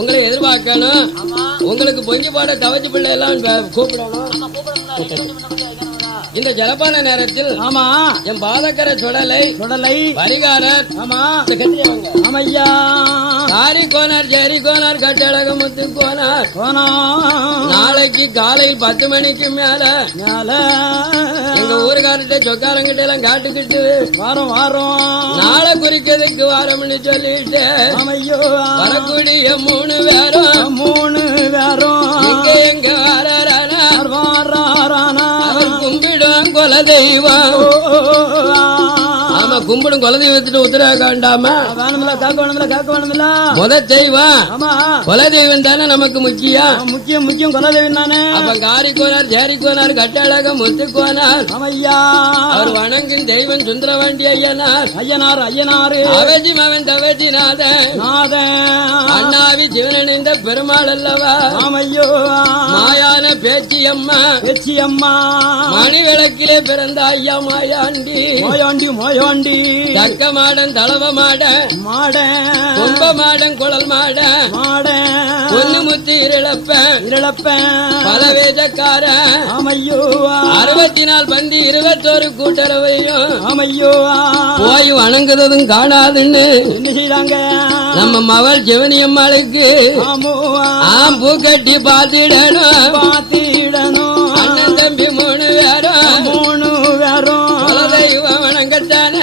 உங்களை எதிர்பார்க்கணும். உங்களுக்கு பொங்கி பாட தவச்சு பிள்ளை எல்லாம் கூப்பிடணும். இந்த ஜலபான நேரத்தில் ஆமா என் பாதக்கரை சுடலை பரிகாரர் ஆமையா காரி கோனார் ஜெரி கோனார் கட்டழக முத்து கோனார் நாளைக்கு காலையில் 10 மணிக்கு மேல எங்க ஊருக்கார்ட்ட சொக்காரங்கிட்ட எல்லாம் காட்டுக்கிட்டு வாரம் நாளை குறிக்கிறதுக்கு வாரம்னு சொல்லிட்டு ஆமையோ வரக்கூடிய 3 பேரும் எங்க வாரானா அவர் கும்பிடும் குல தெய்வம். ஆமா கும்பிடும் குல தெய்வத்துட்டு உத்தரவு காண்டாம முத தெய்வம் குல தெய்வம் தானே நமக்கு முக்கியம் குல தெய்வம் தானே. அப்ப காரி கோனார் ஜேரி கோனார் கட்டழக முத்து கோனார் ஆமையா அவர் வணங்கும் தெய்வம் சுந்தரவாண்டி ஐயனார் அவஜி மவன் தவஜி நாதன் அண்ணாவி சிவனிந்த பெருமாள் அல்லவா. ஆமையோ மாயான பேச்சி அம்மா மணி விளக்கிலே பிறந்த ஐயா மாயாண்டி தக்க மாடன் தளவ மாட கும்ப மாடன் குழல் மாட பொண்ணு முத்தி இருளப்ப பலவேஜக்கார ஆமையோ 64 பந்தி 21 கூட்டுறவையும் ஆமையோ போய் வணங்குறதும் காணாதுன்னு என்ன செய்தாங்க நம்ம மகள் சிவனி அம்மாளுக்கு பூ கட்டி பாத்திடணும் அண்ணன் தம்பி 3 பேரும் குலதெய்வம் வணங்கத்தானே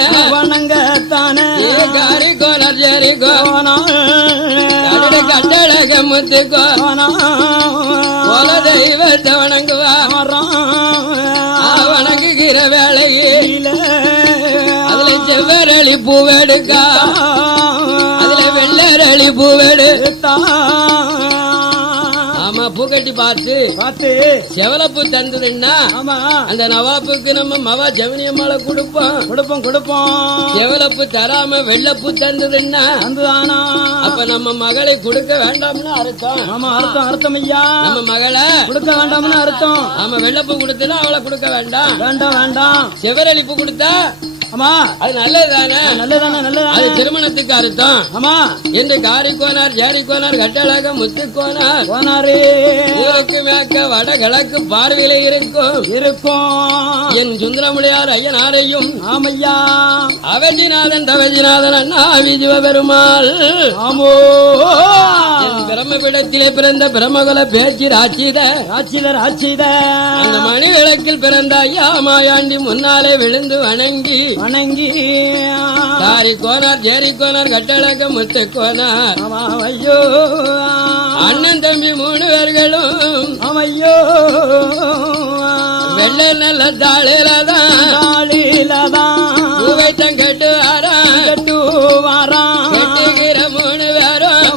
காரி கோனார் ஜெரி கோனார் கட்டழக முத்து குலதெய்வத்தை வணங்குவா வணங்குகிற வேளையில் அதுல செவ்வரளி பூவெடுக்கா அதுல வெள்ளரளி பூவெடுத்தா. ஆமா பூக்கட்டி பார்த்து செவலப்பு தந்ததுன்னா அந்த நவாப்புக்கு நம்ம மவா ஜெமினி அம்மாளை கொடுப்போம். செவலப்பு தராம வெள்ளப்பு தந்ததுன்னா அப்ப நம்ம மகளை கொடுக்க வேண்டாம்னு அர்த்தம். ஆமா அர்த்தம் ஐயா நம்ம மகளை கொடுக்க வேண்டாம்னு அர்த்தம். ஆமா வெள்ளப்பு கொடுத்தா அவளை கொடுக்க வேண்டாம். செவரளிப்பு கொடுத்தா ஆமா அது நல்லதுதானே அது திருமணத்துக்கு அர்த்தம். ஆமா என்று காரி கோனார் ஜேரி கோனார் கட்டழக முத்து கோனார் ஊருக்கு மேற்க வடகிழக்கு பார்வையில இருக்கும் என் சுந்தரமுடியார் ஐயனாரையும் ஆமையா அவஜிநாதன் தவஜிநாதன் அண்ணா விஜுவ பெருமாள் ஆமோ என் பிரம்மபீடத்திலே பிறந்த பிரம்மகுல பேச்சு ராட்சிதர் அந்த மணி விளக்கில் பிறந்த ஐயா மாயாண்டி முன்னாலே விழுந்து வணங்கி காரி கோனார் ஜேரி கோனார் கட்டழக முத்து கோனார் ஐயோ அண்ணன் தம்பி 3 பேர்களும் ஐயோ வெள்ள நல்ல தாளிலதான் பூவைத்தம் கட்டுவாரா கட்டுகிற 3 பேரும்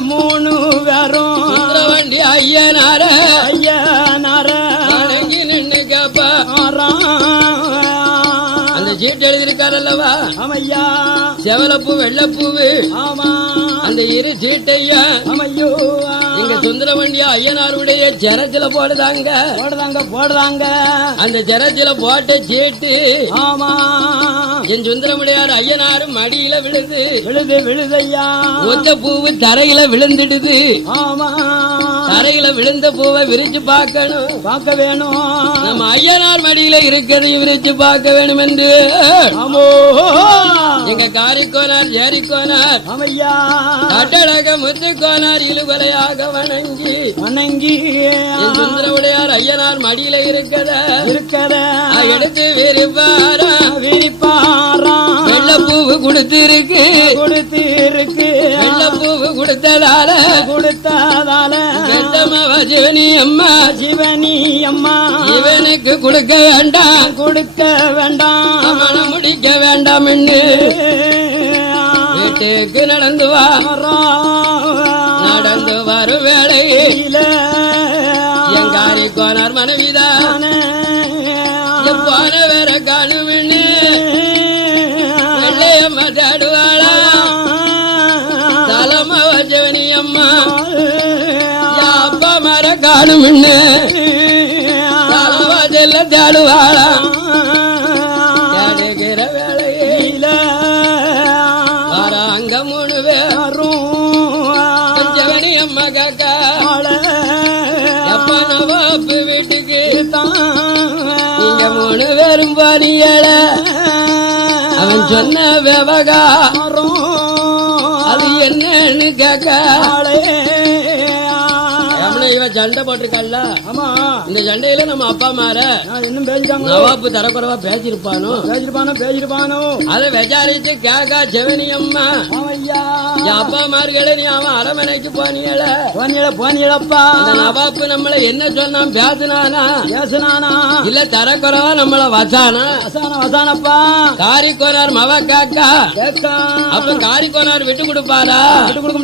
வண்டி ஐயனார வணங்கி நின்னு கேப்பா அந்த சீட்டு எழுதியிருக்காரு அல்லவா ஆமையா செவலப்பூ வெள்ளப்பூவு அந்த இரு சீட்டையா இங்க சுந்தரவண்டியா ஐயனாருடைய ஜரத்துல போடுதாங்க அந்த ஜரத்துல போட்ட சீட்டு என் சுந்தரமுடையார் ஐயனாரு மடியில விழுதையா ஒத்த பூவு தரையில விழுந்துடுது. தரையில விழுந்த பூவை விரிச்சு பார்க்க வேணும். நம்ம ஐயனார் மடியில இருக்கிறதையும் விரிச்சு பார்க்க வேணும் என்று எங்க காரிக்கோனார் ஜேரிக்கோனார் கட்டழக முத்து கோனார் இழுவலையாக வணங்கி என் சுந்தரமுடையார் ஐயனார் மடியில இருக்கத எடுத்து விரிப்பாரா வெள்ளப்பூவு கொடுத்திருக்கு வெள்ளப்பூவு கொடுத்ததால சிவனி அம்மா இவனுக்கு கொடுக்க வேண்டாம் மனம் முடிக்க வேண்டாம் என்று வீட்டுக்கு நடந்து வரும் வேளையில எங்காரி கோனார் மனைவிதான் போன வேற காணுமின்னு வெள்ளையம்மா தேடுவாளா தலைமவ சிவனி அம்மா அப்பா மர காணுமின்னு தலைவாஜல்ல தேடுவாளா தேடுகிற வேளையில வர அங்க 3 பேரும் ஜவனி அம்மா காக்கா எப்ப நவாப்பு வீட்டுக்கு நீங்க 3 பேரும் போனீங்கள அவன் சொன்ன விவகாரம் அது என்னன்னு காக்கா இவ சண்டை போட்டிருக்கல்ல ஆமா இந்த சண்டையில நம்ம அப்பா மாற இன்னும் பேசிட்டாங்க நவாப்பு தரக்குறவா பேசிருப்பானோ அதை விசாரிச்சு கேக்கா செவனி அம்மா ஐயா என் அப்பா மார்களே நீ அவன் அரமனைக்கு போனியலப்பா நவாப்பு நம்மள என்ன சொன்னான் பேசுனானா இல்ல தரக்குறவா நம்மள வசானப்பா காரிக்கோனார் மவ காக்கா கேக்கா அப்ப காரிக்கோனார் விட்டு கொடுப்பாரா விட்டு கொடுக்க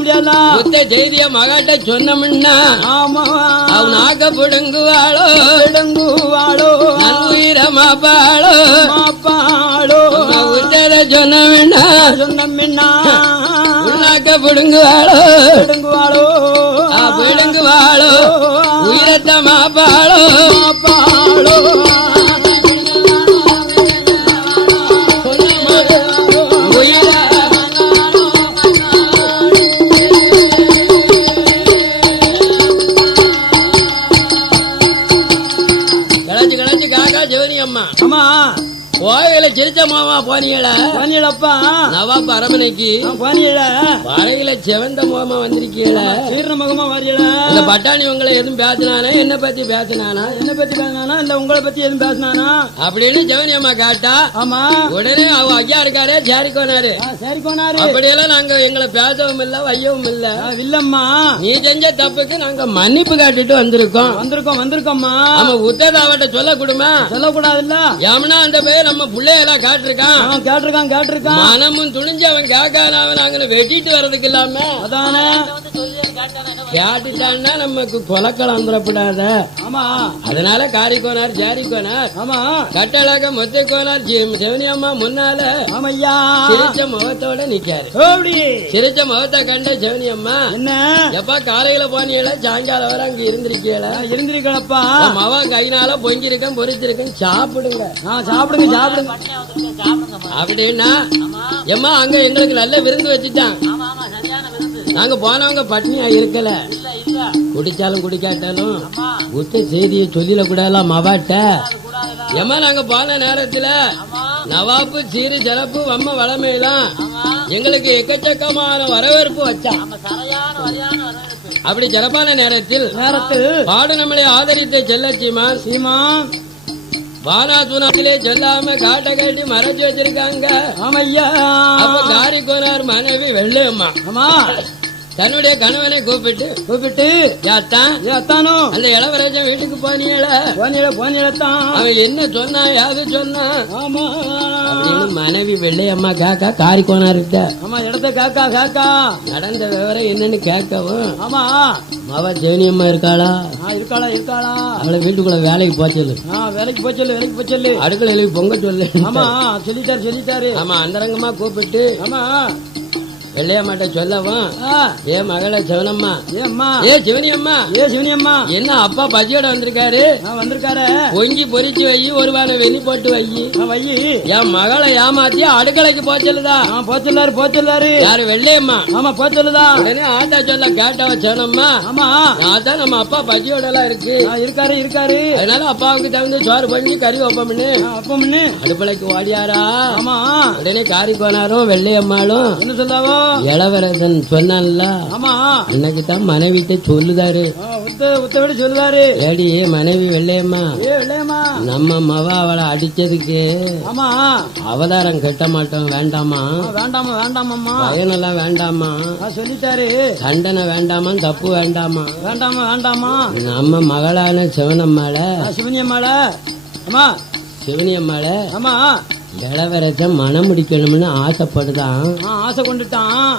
முடியாதா புத்த செய்திய மகாட்ட சொன்னமுன்னா ஆமா அவ நாக்க புடுங்குவாளோ நன்னுயிர மாப்பாளோ உத்தர சொன்னமுன்னா உள்நாக்க புடுங்குவாளோ பிடுங்குவாளோ உயிரத்த மாப்பாளோ கோயில சிரிச்ச மாமா போனீங்களப்பா நவாப்பு அரமனைக்கு வரையில செவந்த முகமா வந்திருக்கீங்கள சீர்ண முகமா வரீங்கள இந்த பட்டாணி உங்களை எதுவும் பேசினானா என்ன பத்தி பேசினானா இல்ல உங்களை பத்தி எதுவும் பேசினானா அப்படின்னு ஜெவனி அம்மா காட்டா ஆமா உடனே அவ ஐயா இருக்காரு சரிக்கோனாரு அப்படியெல்லாம் நாங்க எங்களை பேசவும் இல்ல வையவும் இல்ல இல்லம்மா நீ செஞ்ச தப்புக்கு நாங்க மன்னிப்பு காட்டிட்டு வந்திருக்கோம்மா ஆமா உத்தரவாவட்ட சொல்லக்கூடாதுல்ல ஏம்னா அந்த பேர் நம்ம பிள்ளையெல்லாம் கேட்டிருக்கான் மனமும் துணிஞ்சு அவன் கேட்கானவன் நாங்க வெட்டிட்டு வர்றதுக்கு இல்லாம அதானே கேட்டுட்டான்னா நமக்கு கொலக்கள் வந்துடப்படாத ஆமா அதனால காரிக்கோனார் ஜாரிக்கோனார் ஆமா கட்டழக மொத்தைக்கோனார் செவனி அம்மா முன்னால ஆமையா சிரிச்ச முகத்தோட நிக்காரு சிரிச்ச முகத்தை கண்ட செவனி அம்மா என்ன எப்ப காலையில போனீங்கள சாயங்காலம் வர அங்க இருந்திருக்கீங்களப்பா மவ கைனால பொங்கிருக்கேன் பொரிச்சிருக்கேன் சாப்பிடுங்க அப்படின்னா எம்மா அங்க எங்களுக்கு நல்ல விருந்து வச்சுட்டான் நாங்க போனவங்க பட்னியா இருக்கல குடிச்சாலும் குடிக்காட்டாலும் உத்த செய்தியை சொல்லிட கூடாது மவாட்ட ஏமா நாங்க போன நேரத்துல நவாப்பு சீரு சிறப்பு வம்ம வளமையெல்லாம் எங்களுக்கு எக்கச்சக்கமான வரவேற்பு வச்சான் அப்படி சிறப்பான நேரத்தில் பாடு நம்மளை ஆதரித்த செல்லச்சிமா வானாசுனாலே சொல்லாம காட்ட காட்டி மறைச்சு வச்சிருக்காங்க ஆமையா அப்ப காரிக்கோனார் மனைவி வெள்ளையம்மா ஆமா தன்னுடைய கணவனை கூப்பிட்டு யாத்தானோ அந்த இளவரசன் வீட்டுக்கு போனியலத்தான் அவன் என்ன சொன்னா யாது சொன்னா ஆமா மனைவி வெள்ளையம்மா காக்கா காரிக்கோனார்கிட்ட ஆமா இடத்த காக்கா நடந்த விவரம் என்னன்னு கேட்கவும் ஆமா மவ ஜெவனியம்மா இருக்காளா அவளை வீட்டுக்குள்ள வேலைக்கு போச்சல்லு அடுக்கல பொங்க சொல்லு ஆமா சொல்லிட்டாரு ஆமா அந்தரங்கமா கூப்பிட்டு ஆமா வெள்ளையம்மாட்ட சொல்லவும் ஏ மகள சிவனம்மா ஏ சிவனியம்மா என்ன அப்பா பசியோட வந்திருக்காரு பொங்கி பொரிச்சு வை ஒரு வாரம் வெண்ணி போட்டு வை என் மகளை ஏமாத்தி அடுக்கலைக்கு போச்சல்லாரு யாரு வெள்ளையம்மா ஆமா போச்சல்லுதா உடனே ஆட்டா சொல்ல கேட்டவ சிவனம்மா ஆமா அதான் நம்ம அப்பா பசியோட எல்லாம் இருக்காரு அதனால அப்பாவுக்கு தகுந்த சோறு பண்ணி கறி வைப்போம்னு அடுப்பலைக்கு ஓடியாரா ஆமா உடனே காரிக்கோனாரும் வெள்ளையம்மாளும் என்ன சொல்லாவோ இளவரசன் சொன்னான்ல ஆமா அன்னைக்கு தான் மனைவிட்ட சொல்லுதாரு ஏடி மனைவி வெள்ளையம்மா நம்ம மவ அவளை அடிச்சதுக்கு ஆமா அவதாரம் கட்ட மாட்டோம் வேண்டாமா பயனெல்லாம் வேண்டாமா சொல்லிட்டாரு தண்டனை வேண்டாமா தப்பு வேண்டாமா நம்ம மகளான சிவனியம்மாள ஆமா இளவரசன் மனம் முடிக்கணும்னு ஆசைப்படுதான் ஆசை கொண்டுட்டான்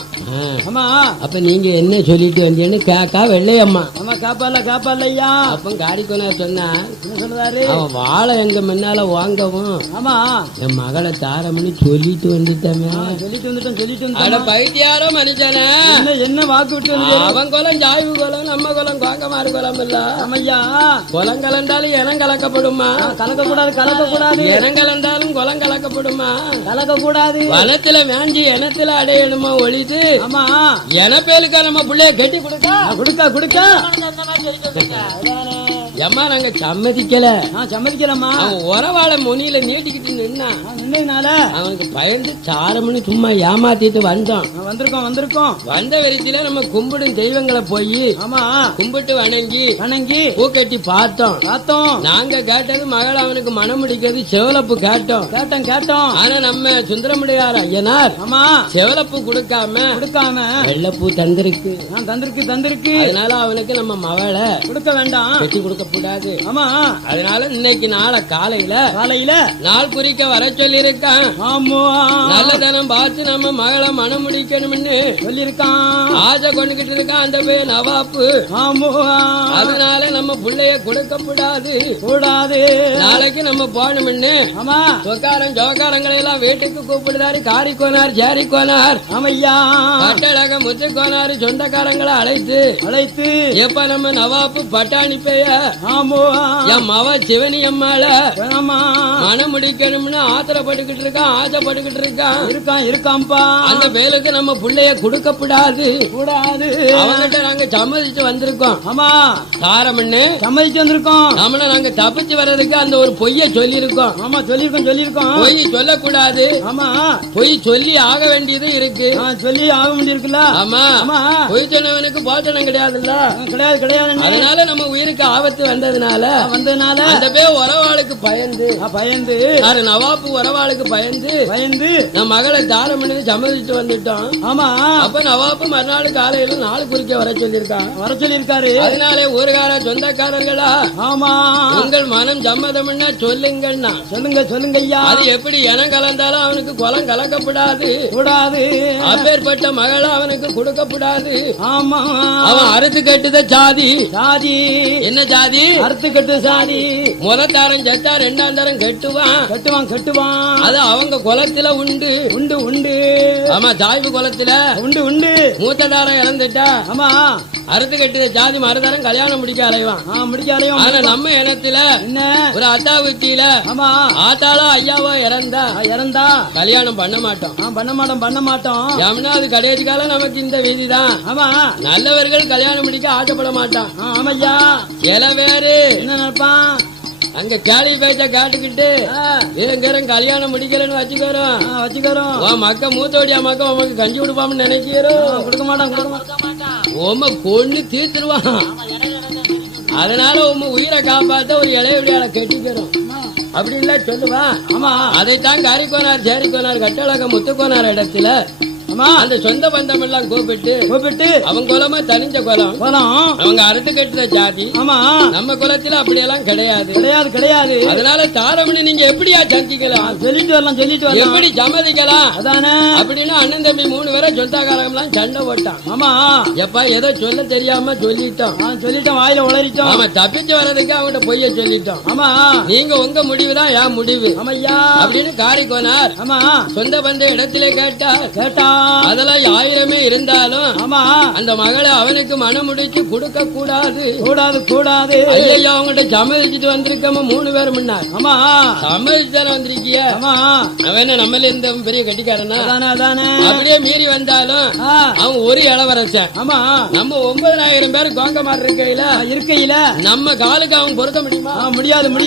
அப்ப நீங்க என்ன சொல்லிட்டு வந்தீங்கன்னு கேக்கா வெள்ளையம்மா காப்பால ஐயா. அப்ப காரிக்கோனார் சொன்னா, என்ன சொல்றாரு? அவன் வாழை எங்க முன்னால வாங்கவும் ஆமா, என் மகளை தாரமணி சொல்லிட்டு வந்துட்டமே. சொல்லிட்டு வந்துட்டோம். அட பைத்தியாரோ மனுஷன, என்ன வாக்கு விட்டு வந்து? அவன் குலம் ஜாய்வு குலம், நம்ம குலம் கோங்கமாறு குலம் இல்ல. ஆமையா, குலம் கலந்தாலும் இனம் கலக்கப்படுமா? கலக்கக்கூடாது. இனம் கலந்தாலும் குலம் கலக்கப்படுமா? கலக்கக்கூடாது. வனத்துல வேண்டி இனத்துல அடையணுமா ஒழித்து ஆமா, எனப்பேலுக்கா நம்ம பிள்ளைய கட்டி கொடுக்க எம்மா நாங்க சம்மதிக்கல. சம்மதிக்கலாமா? அவன் உறவாள முனியில நீட்டிக்கிட்டு நின்னால அவனுக்கு பயந்து சாரம்னு சும்மா ஏமாத்திட்டு வந்தோம். வந்திருக்கோம். வந்த வரிசையில நம்ம கும்பிடும் தெய்வங்களை போய் ஆமா கும்பிட்டு வணங்கி பூக்கட்டி பார்த்தோம். நாங்க கேட்டது மகள் அவனுக்கு மனம் முடிக்கிறது செவலப்பு கேட்டோம். ஆனா நம்ம சுந்தரமுடையார் ஐயனார் ஆமா செவலப்பு கொடுக்காம வெள்ளப்பூ தந்திருக்கு. அதனால அவனுக்கு நம்ம மகளை கொடுக்க வேண்டாம், கட்டி கொடுக்க கூடாது. ஆமா, அதனால இன்னைக்கு நாளை காலையில நாள் குறிக்க வர சொல்லி இருக்கான். நல்ல தினம் பார்த்து நம்ம மகளை மனம் முடிக்கணும்னு சொல்லியிருக்கான். ஆசை கொண்டுகிட்டு இருக்கான் அந்த பேர் நவாப்பு. அதனால நம்ம பிள்ளைய கொடுக்க கூடாது. நாளைக்கு நம்ம போகணும்னு ஆமா ஜோக்காரங்களை எல்லாம் வீட்டுக்கு கூப்பிடுறாரு. காரிக்கோனார் ஜாரிக்கோனார் ஆமையா கட்டழக முத்துக்கோனாரு சொந்தக்காரங்களை அழைத்து எப்ப நம்ம நவாப்பு பட்டாணி பெய்ய என் மவ சிவனி அம்மால மனம் முடிக்கணும்னு ஆத்திரப்பட்டுக்கிட்டு இருக்கான்ப்பா. அந்த வேலுக்கு நம்ம பிள்ளைய கொடுக்க கூடாது. அவங்கிட்ட நாங்க சம்மதிச்சு வந்திருக்கோம். ஆமா தாரமண்ணு சம்மதிச்சு வந்திருக்கோம். நம்மள நாங்க தப்பிச்சு வர்றதுக்கு அந்த ஒரு பொய்ய சொல்லியிருக்கோம். ஆமா சொல்லியிருக்கோம். பொய் சொல்லக்கூடாது. ஆமா பொய் சொல்லி ஆக வேண்டியது இருக்கு. சொல்லி ஆக வேண்டியிருக்குல்ல. ஆமா பொய் சொன்னவனுக்கு போச்சனம் கிடையாதுல்ல. கிடையாது. அதனால நம்ம உயிருக்கு ஆபத்து வந்ததுனால அந்த பேர் உறவாளுக்கு பயந்து நவாப்பு உறவாளுக்கு பயந்து நம்ம மகளை தாரம் பண்ணி சம்மதிச்சு வந்துட்டோம். ஆமா அப்ப நவாப்பு மறுநாள் காலையில நாள் குறிக்க வர சொல்லியிருக்காரு. அதனாலே ஊருகார சொந்தக்காரர்களா ஆமா உங்கள் மனம் சம்மதம்னா சொல்லுங்கன்னா சொல்லுங்க ஐயா. அது எப்படி இனம் கலந்தாலும் அவனுக்கு குலம் கலக்கப்படாது. அப்பேற்பட்ட மகளை அவனுக்கு கொடுக்க கூடாது. ஆமா அவன் அறுத்து கட்டுத சாதி என்ன ஜாதி? அறுத்து கட்டு சாதி. முதத்தாரம் செத்தா ரெண்டாம் தரம் கட்டுவான். அது அவங்க குலத்துல உண்டு. ஆமா ஜாய்வு குலத்துல உண்டு. மூத்த தாரம் இறந்துட்டா ஆமா அறுத்து கட்டுத ஜாதி மறுதாரம் கல்யாணம் முடிக்க அலைவான். ஆனா நம்ம இனத்துல ஒரு அத்தா வீட்டில ஆமா ஆத்தாளோ ஐயாவோ இறந்தா கல்யாணம் பண்ண மாட்டோம். எம்னா அது கடைசி காலம் நமக்கு இந்த விதிதான். ஆமா நல்லவர்கள் கல்யாணம் முடிக்க ஆசைப்பட மாட்டான். ஆமையா சில பேரு என்ன நினைப்பான், அங்க கேள்வி பேச்ச காட்டுக்கிட்டு இறங்கிறோம் கல்யாணம் முடிக்கலன்னு வச்சுக்கிறோம் மக்க மூத்தோடியா மக்க உமக்கு கஞ்சி கொடுப்பான்னு நினைக்கிறோம். கொடுக்க மாட்டான். உம கொண்டு தீர்த்துருவான். அதனால உம உயிரை காப்பாத்த ஒரு இளையடியால கெட்டிக்கிறோம் அப்படி இல்ல சொல்லுவான். ஆமா அதைத்தான் காரிக்கோனார் ஜாரிக்கோனார் கட்டழக முத்துக்கோனார் இடத்துல அந்த சொந்த பந்தம் எல்லாம் கூப்பிட்டு அவங்க குலமா தனிஞ்ச குலம் அவங்க அறுத்து கட்டுற ஜாதி. ஆமா நம்ம குலத்துல அப்படியெல்லாம் கிடையாது. அதனால தாரமணி நீங்க எப்படியா சந்திக்கலாம்? சொல்லிட்டு வரலாம். எப்படி சம்மதிக்கலாம்? அதானே அப்படின்னு அண்ணன் தம்பி 3 பேரை சொந்தக்காரங்க எல்லாம் சண்டை போட்டான். ஆமா எப்பா ஏதோ சொல்ல தெரியாம சொல்லிட்டோம் வாயில உளறிட்டோம். ஆமா தப்பிச்சு வர்றதுக்கு அவங்ககிட்ட பொய்ய சொல்லிட்டோம். ஆமா நீங்க உங்க முடிவுதான் என் முடிவு ஆமையா அப்படின்னு காரிக்கோனார் ஆமா சொந்த பந்த இடத்திலே கேட்டா அதெல்லாம் 1000 இருந்தாலும் ஆமா அந்த மகளை அவனுக்கு மனம் முடிச்சு கொடுக்க கூடாது. ஐயா அவங்ககிட்ட சம்மதிச்சுட்டு வந்திருக்கோம் 3 பேர் முன்னார். ஆமா சம்மதிச்சு வந்திருக்கிய. ஆமா அவன் நம்மள இருந்த பெரிய கட்டிக்காரனா அப்படியே மீறி வந்தாலும் அவன் ஒரு இளவரசன். ஆமா நம்ம 9000 பேர் கோங்கமார் இருக்கையில நம்ம காலுக்கு அவன் பொருத்த முடியுமா? முடியாது.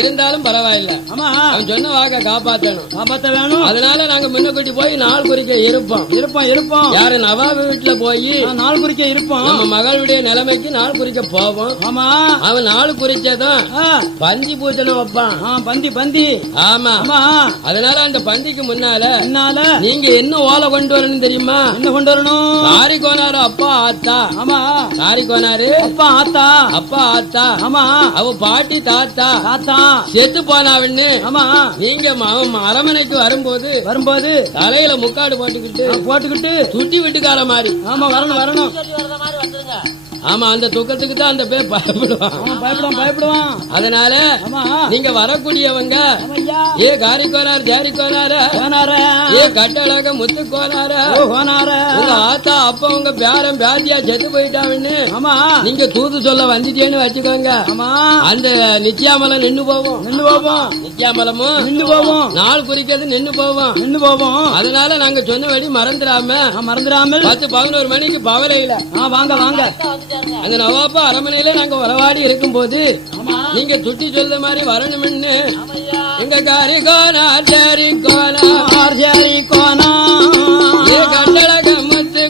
இருந்தாலும் பரவாயில்ல. ஆமா அவன் சொன்ன வாக்க காப்பாத்த வேணும். அதனால நாங்க முன்னக்கூட்டி போய் நாள் குறிக்க இருப்போம். யாரு நவாபு வீட்டுல போய் நாள் குறிக்க இருப்போம். நம்ம மகளுடைய நிலைமைக்கு நாள் குறிக்க போவோம். ஆமா அவன் நாள் குறிச்சதும் பந்தி பூஜனை வைப்பான். பந்தி ஆமா அதனால அந்த பந்திக்கு முன்னால நீங்க என்ன ஓலை கொண்டு வரணும் தெரியுமா? என்ன கொண்டு வரணும்? காரிக்கோனாரு அப்பா ஆத்தா. ஆமா காரிக்கோனாரு அப்பா ஆத்தா. ஆமா அவ பாட்டி தாத்தா செத்து போனாவன்னு. ஆமா நீங்க அரமனைக்கு வரும்போது தலையில முக்காடு போட்டுக்கிட்டு துட்டி வீட்டுக்கார மாதிரி. ஆமா வரணும் ஆமா அந்த துக்கத்துக்கு தான் அந்த பேர் பயப்படுவான். பயப்படுவான். அதனால நீங்க வரக்கூடியவங்க ஏ காரிக்கோனார் ஜாரிக்கோனார ஏ கட்டழக முத்து கோனார உங்க ஆத்தா அப்பா உங்க பேரன் பேத்தியா செத்து போயிட்டான்னு நீங்க தூது சொல்ல வந்துட்டேன்னு வச்சுக்கோங்க. அந்த நிச்சயாமலம் நின்னு போவோம். நிச்சயாமலமும் நின்னு போவோம். நாள் குறிக்கிறது நின்னு போவோம். அதனால நாங்க சொன்னபடி மறந்துடாம 10-11 மணிக்கு பவரையில வாங்க அங்க நவாப்பா அரமனையில நாங்க உறவாடி இருக்கும் போது நீங்க சுட்டி சொல்ற மாதிரி வரணும்னு எங்க காரி கோனார் ஜாரி கோனார் கட்டழக முத்து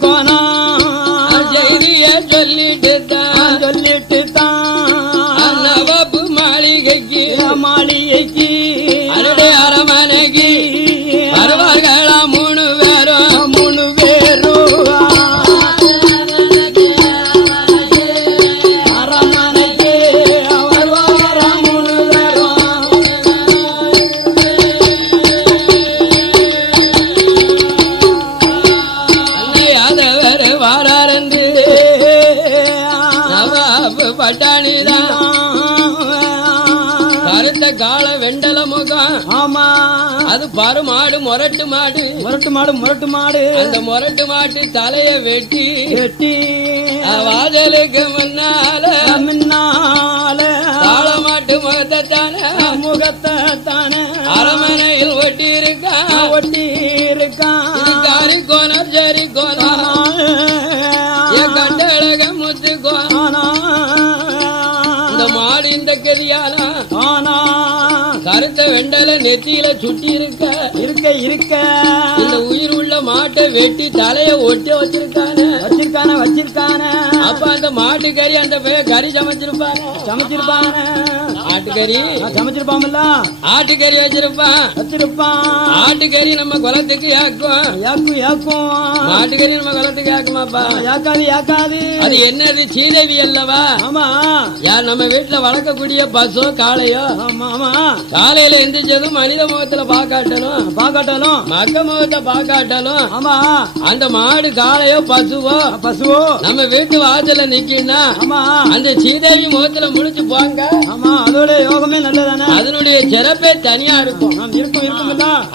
கோனார் செய்திய சொல்லிட்டு தான் நவாப்பு மாளிகைக்கு அருடைய அரமனைக்கு வருவார்களா 3 பேரும் பட்டாணிதான் கருத்த கால வெண்டல முகம். ஆமா அது பருமாடு முரட்டு மாடு அந்த முரட்டு மாட்டு தலைய வெட்டி வாதலுக்கு முன்னால காள மாட்டு முகத்தான அரமனையில் ஒட்டி இருக்கான் காரி கோனார் ஜரி கோனார் கட்டழக முத்து கோனா இந்த மாடு இந்த கதியானா கருத்த வெண்டல நெத்தியில சுட்டி இருக்க இந்த உயிர் உள்ள மாட்டை வெட்டி தலைய ஒட்டி வச்சிருக்கான அப்ப அந்த மாட்டு கறி அந்த கறி சமைச்சிருப்பான ஆட்டுக்கறி சமைச்சிருப்பாமல்ல ஆட்டுக்கறி வச்சிருப்பான் ஆட்டுக்கறி நம்ம குலத்துக்கு யாக்கும் மாட்டுக்கறி நம்ம குலத்துக்கு யாக்குமாப்பா யாக்காது அது என்னது சீதேவி அல்லவா. ஆமா யார் நம்ம வீட்டுல வளர்க்கக்கூடிய பசோ காளையோ காலையில எந்திரிச்சதும் மனித முகத்துல பாக்காட்டலும் மக்க முகத்தை பாக்காட்டலும். ஆமா அந்த மாடு காளையோ பசுவோ நம்ம வீட்டு வாசல நிக்கினா அந்த சீதேவி முகத்துல முடிச்சு போங்க. அதோட யோகமே நல்லதானே. அதனுடைய சிறப்பே தனியா இருக்கும்.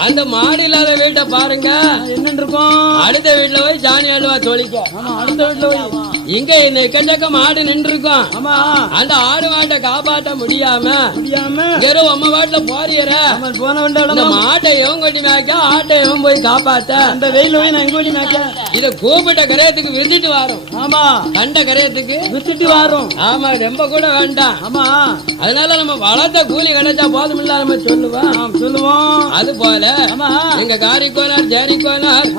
அந்த மாடு இல்லாத வீட்டை பாருங்க என்ன இருக்கும். அடுத்த வீட்டுல போய் சாணி அழுவா தொழிக்க. அடுத்த வீட்டுல போய் இங்க எக்கச்சக்க மாடு நின்று இருக்கும். அந்த ஆடு மாட்டை காப்பாற்ற முடியாம அம்மா வாட்டுல போறியற மாட்டை எவன் கொட்டி மேய்க்க ஆட்டை எவன் போய் காப்பாத்த அந்த வெயில் போய் நான் எங்க மேய்க்க இத கூப்பிட்ட கரையத்துக்கு வித்துட்டு வரும். ஆமா கண்ட கரையத்துக்கு வித்துட்டு வரும். ஆமா ரொம்ப கூட வேண்டாம். ஆமா அதனால நம்ம வளர்த்த கூலி கிடைச்சா போதும் இல்ல நம்ம சொல்லுவோம். அது போல எங்க காரி கோனார் ஜாரி கோனார்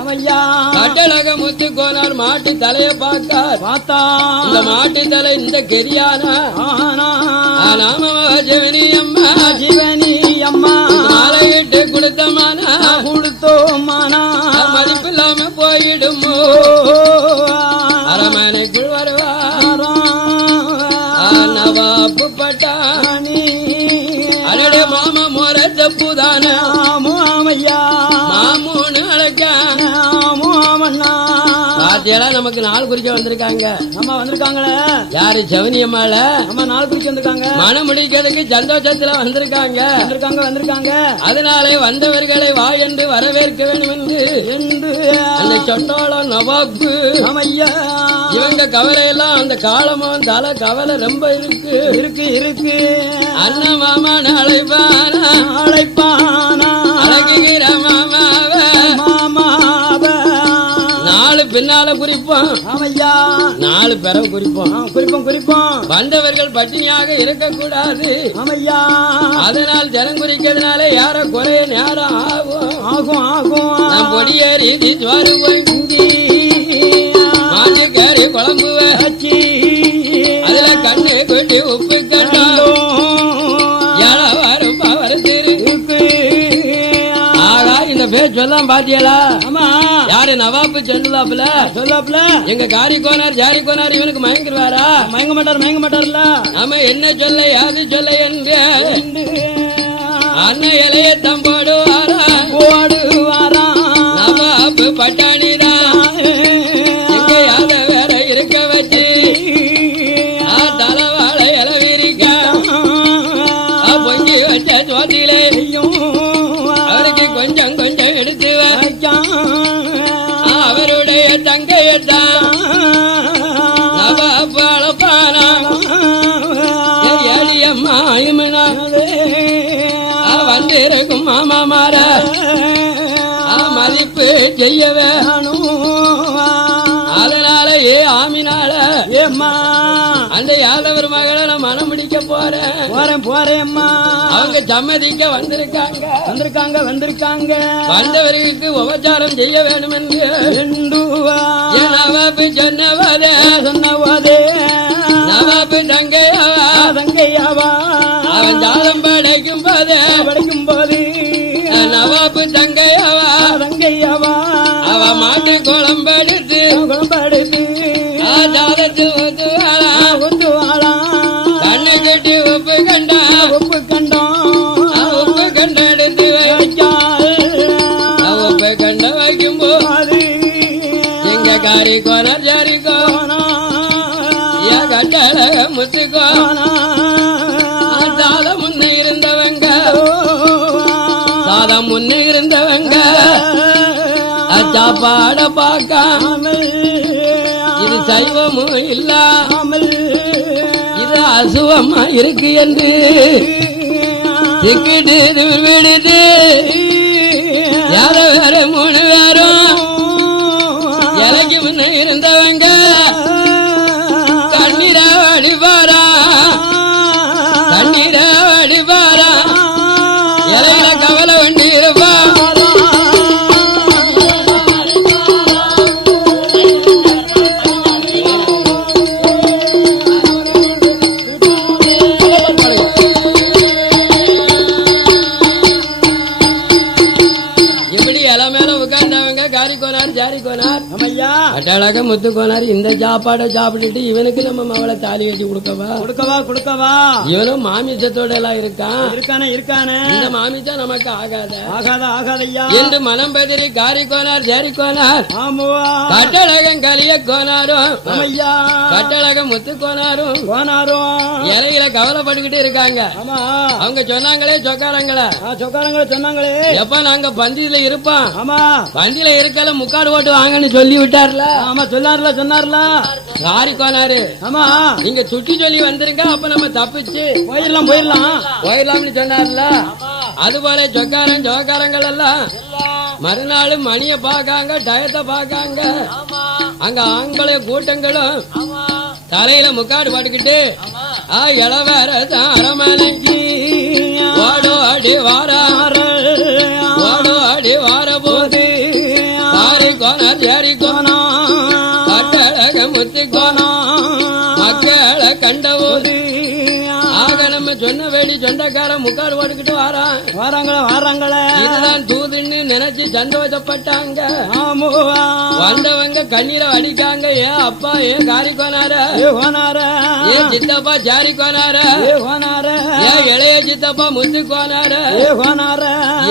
கட்டழக முத்து கோனார் மாட்டு தலைய பார்த்தா இந்த மாட்டு தலை இந்த கெரியானா நாம ஜீவனி அம்மா மாலையிட்டு கொடுத்தோமானா மதிப்பில்லாம போயிடுமோ அரமனைக்குள் வருவாரா நவாப்பு பட்டாணி அடடே மாமா மோர தப்புதான மாமூன்னு அழைக்க பாத்தியெல்லாம் நமக்கு நாள் குறிக்க வந்திருக்காங்க. வந்திருக்காங்களே யாரு ஜவனியம்மால நாள் குறிக்க வந்திருக்காங்க. மனம் முடிக்கிறதுக்கு சந்தோஷத்துல வந்திருக்காங்க. அதனாலே வந்தவர்களை வா என்று வரவேற்க வேண்டும் என்று அந்த சொட்டோளம் நவாப்பு இவங்க கவலையெல்லாம் அந்த காலமும் தலை கவலை ரொம்ப இருக்கு. அண்ணன் மாமா அழைப்பானா அழகுகிற நாலு பின்னால குறிப்போம். நாலு பிறகு குறிப்போம். வந்தவர்கள் பட்டினியாக இருக்கக்கூடாது. அதனால் ஜனம் குறிக்கிறதுனால யார குறைய நேரம் ஆகும். பொடியேறி மாட்டுக்கறி குழம்பு வச்சு அதுல கண்ணு கொட்டி உப்பு கண்டோம் பேர் சொல்லாம் பாத்தியலா. யாரு நவாப்பு சொல்லாப்புல எங்க காரி கோனார் ஜாரி கோனார் இவனுக்கு மயங்கிடுவாரா? மயங்க மாட்டார்ல. ஆமா என்ன சொல்ல யாது சொல்ல என்று அண்ணன் இலைய தம்போடுவாரா நவாப்பு பட்டாணிதான் எங்க யாத வேற இருக்க தங்கையத்தான் நவாப்பாளப்பானா ஏடியம்மா இமனா வந்திருக்கும் மாமா மாற மதிப்பு செய்ய வேணும். அதனால ஆமினால ஏம்மா அந்த யாதவர் மகளை நான் மனம் முடிக்க போறேம்மா. அவங்க சம்மதிக்க வந்திருக்காங்க வந்தவர்களுக்கு உபச்சாரம் செய்ய வேண்டும் என்று நவாபு சொன்னவாதே நவாபு தங்கையாவா அவன் ஜாதம் படைக்கும் போது நவாபு தங்கையாவா அவ மாட்டு குழம்படுத்து ஜாதத்தில் ஒத்துவாளா கண்ணை கட்டி உப்பு கண்ட எடுத்து உப்பு கண்ட வைக்கும் போது எங்க காரி கோனர் ஜாரிக்கோ கட்டழக முத்துக்கோ சாதம் முன்ன இருந்தவங்க சாப்பாட பார்க்காமல் இது சைவமும் இல்லாமல் இது அசுவமா இருக்கு என்று திக்கிட்டு விடுது யார வேற 3 பேரும் இலைக்கு முன்ன இருந்தவங்க கண்ணீரா வடிபாரா இலையில கவலை வண்டி இருப்பா அட்டழக முத்து கோனார் இந்த சாப்பாடை சாப்பிட்டுட்டு இவனுக்கு நம்ம மவளை தாலி கட்டி கொடுக்கவா இவனும் மாமிசத்தோட எல்லாம் இருக்கானே இந்த மாமிசம் நமக்கு ஆகாதையா என்று மனம் பதிரி காரி கோனார் ஜாரி கோனார் கட்டழகம் கலிய கோனாரும் கட்டழகம் முத்து கோனாரும் இலையில கவலைப்பட்டுக்கிட்டு இருக்காங்க. அவங்க சொன்னாங்களே சொக்காரங்களே சொன்னாங்களே எப்ப நாங்க பந்தியில இருப்போம் பந்தியில இருக்கல முக்காடு ஓட்டு வாங்கன்னு சொல்லி விட்டார்ல. ஆமா சொன்னார்ல காரி கோனாரு ஆமா நீங்க சுட்டி சொல்லி வந்துருங்க அப்ப நம்ம தப்பிச்சு போயிடலாம்னு சொன்னார்ல. அது போல சொக்காரங்கள் எல்லாம் மறுநாள் மணிய பாக்காங்க டயத்தை பாக்காங்க. அங்க ஆண்கள கூட்டங்களும் தலையில முக்காடு பாட்டுக்கிட்டு இளவரசன் அரமனைக்கு ஓடோ அடி வார போது காரி கோனார் ஜாரி கோனா கட்டழக முத்து கோனா மக்களை கண்டபோது ஆக நம்ம சொன்ன வேடி சொந்தக்கார முக்காடு போட்டுக்கிட்டு வாராங்களே இதுதான் தூதுன்னு நினைச்சு சந்தோஷப்பட்டாங்க. வந்தவங்க கண்ணீரை அடிக்காங்க. ஏன் அப்பா ஏன் காரி கோனார ஏன் சித்தப்பா ஜாரி கோனார ஏன் இளைய சித்தப்பா முத்து கோனார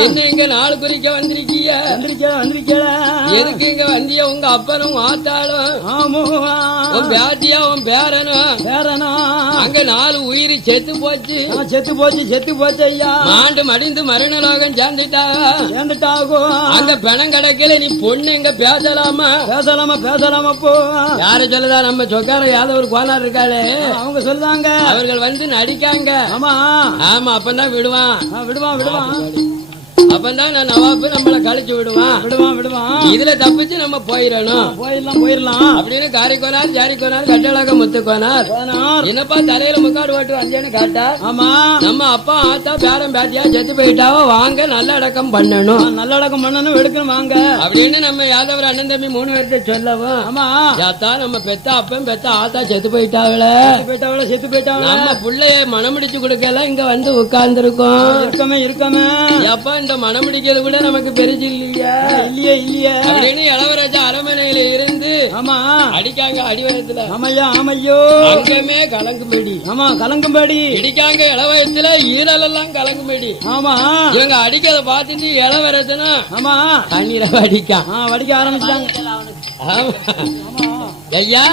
என்ன இங்க நாள் குறிக்க வந்திருக்கீங்க எதுக்கு இங்க வந்திய உங்க அப்பனும் ஆத்தாலும் உன் பேட்டியா உன் பேரனும் அங்க 4 உயிர் செத்து போச்சு ஐயா. ஆண்டு மடிந்து மரணலோகம் சேர்ந்துட்டாகும். அங்க பணம் கிடைக்கல நீ பொண்ணு எங்க பேசலாமா போ யார சொல்லுதா நம்ம சொக்கார யாதவர் கோனார் இருக்காளே அவங்க சொல்லுதாங்க. அவர்கள் வந்து நடிக்காங்க. ஆமா அப்பதான் விடுவான் அப்பதான் நான் நவாப்பு நம்மள கழிச்சு விடுவான். இதுல தப்பிச்சு நம்ம போயிடலாம் அப்படின்னு காரி கோனார் ஜாரி கோனார் கட்டழக முத்து கோனார் என்னப்பா தலையில முக்காடு ஓட்டு வந்தேன்னு கேட்டார். ஆமா நம்ம அப்பா ஆத்தா பேரம் பேட்டியா செத்து போயிட்டாவோ வாங்க நல்லடக்கம் பண்ணணும் எடுக்கணும் வாங்க அப்படின்னு நம்ம யாதவர் அண்ணன் தம்பி 3 பேர்கிட்ட சொல்லவும். ஆமா யாத்தா நம்ம பெத்த அப்பன் பெத்த ஆத்தா செத்து போயிட்டாவளே நம்ம பிள்ளைய மனமுடிச்சு கொடுக்கல இங்க வந்து உட்கார்ந்துருக்கோம் இருக்கமே எப்பா இந்த மனம் பிடிக்கிறது கூட நமக்கு பெருசு இல்லையா அப்படின்னு இளவரச அரமனையில இருந்து அடிக்காங்க அடிவரத்துல ஆமையோ அங்கமே கலங்கும்படி இடிக்காங்க இளவரத்துல ஈரல் எல்லாம் கலங்கும்படி. ஆமா இவங்க அடிக்கிறத பார்த்துட்டு இளவரசனா தண்ணீரை வடிக்க ஆரம்பிச்சாங்க. ஐயா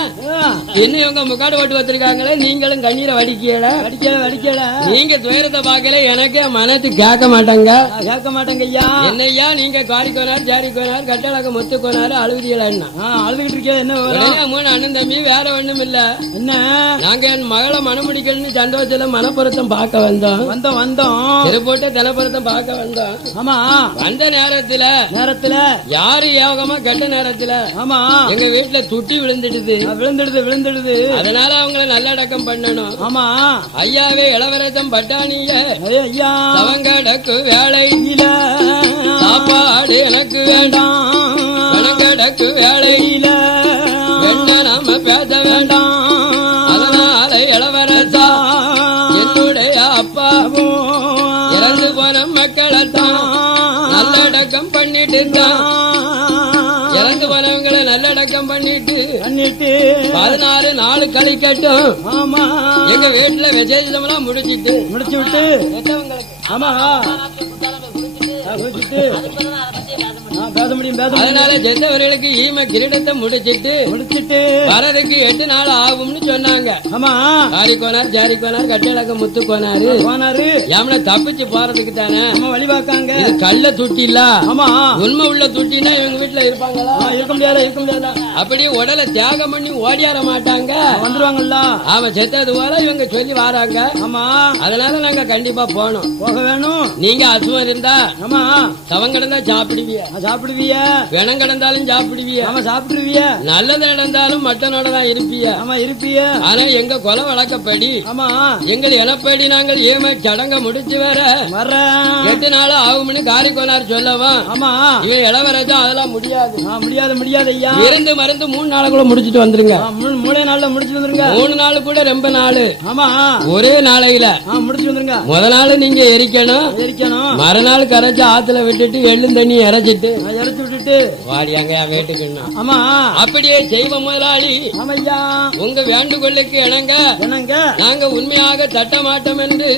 இன்னும் இவங்க முக்காடு போட்டு வச்சிருக்காங்களே, நீங்களும் கண்ணீரை வடிக்கல வடிக்கல நீங்க துயரத்தை பார்க்கல, எனக்கே மனத்து கேட்க மாட்டாங்க ஐயா. என்னையா நீங்க காரிக்கோனார் ஜாரிக்கோனார் கட்டளக்க முத்துக்கோனார் அழுகுதிகளா? அழுதுகிட்டு இருக்கே என்ன மூணு அண்ணன் தம்பி, வேற ஒண்ணும் இல்ல. என்ன நாங்க என் மகளை மனமுடிக்கணும்னு சந்தோஷத்துல மனப்புறத்தம் பார்க்க வந்தோம் திருப்போட்டு தினப்புறத்தம் பார்க்க வந்தோம். ஆமா வந்த நேரத்துல யாரு யோகமா கெட்ட நேரத்துல ஆமா எங்க வீட்டுல துட்டி விழுந்துடுது. அதனால அவங்கள நல்லடக்கம் பண்ணணும். ஆமா ஐயாவே இளவரசம் பட்டாணிய ஐயா சவங்கடக்கு வேலையில சாப்பாடு எனக்கு வேண்டாம், வனங்கடக்கு வேலையில என்ன நாம பேச வேண்டாம். அதனால இளவரசா என்னுடைய அப்பாவும் இறந்து போன மக்களைத்தான் நல்லடக்கம் பண்ணிட்டு இருந்தான். இறந்து போனவங்களை நல்லடக்கம் பண்ணிட்டு 16 நாள் கழிக்கட்டும். ஆமா எங்க வீட்டுல விசேஷமெல்லாம் முடிச்சு விட்டு ஆமா பேச முடியும். அதனால செத்தவர்களுக்கு ஈம கிரீடத்தை முடிச்சிட்டு வரதுக்கு 8 நாள் ஆகும்னு சொன்னாங்க. ஆமா காரிக்கோனார் ஜாரிக்கோனார் கட்டளக்க முத்துக்கோனாரு யாமன தப்பிச்சு போறதுக்கு தானே வழி பார்க்காங்க. கள்ள துட்டி இல்ல. ஆமா உண்மை உள்ள துட்டினா இவங்க வீட்டுல இருப்பாங்களா? இருக்க முடியாது. அப்படியே உடலை தியாகம் பண்ணி ஓடியார மாட்டாங்க, வந்துருவாங்கல்ல. அவன் செத்தது போல இவங்க சொல்லி வராங்க. ஆமா அதனால நாங்க கண்டிப்பா போக வேணும். நீங்க அசுவம் இருந்தா ஆமா சவம் கிடந்தா சாப்பிடுவிய, வெனம் கிடந்தாலும் சாப்பிடுவிய, சாப்பிடுவிய. நல்லது நடந்தாலும் மட்டனோட தான் இருப்பிய. ஆனா எங்க கொலை வழக்கப்படி ஆமா எங்கள் எனப்படி நாங்கள் ஏம சடங்க முடிச்சு வர 8 நாள் ஆகும்னு காரிக்கோனார் சொல்லவும். ஆமா இவன் இளவரசா அதெல்லாம் முடியாது ஐயா. இருந்து மருந்து 3 நாளுக்குள்ள முடிச்சிட்டு வந்துருங்க. 3 நாள்ல முடிச்சு வந்துருங்க. 3 நாள் கூட ரொம்ப நாள். ஆமா ஒரே நாளையில முடிச்சு வந்துருங்க. முத நாள் நீங்க எரிக்கணும், மறுநாள் கரைச்சு ஆத்துல விட்டுட்டு எள்ளும் தண்ணி இறைச்சிட்டு விட்டுட்டு வாடியாங்க வீட்டுக்கு. ஆமா அப்படியே செய்வ முதலாளி. ஆமையா உங்க வேண்டுகோளுக்கு இணங்க நாங்க உண்மையாக தட்ட மாட்டோம் என்று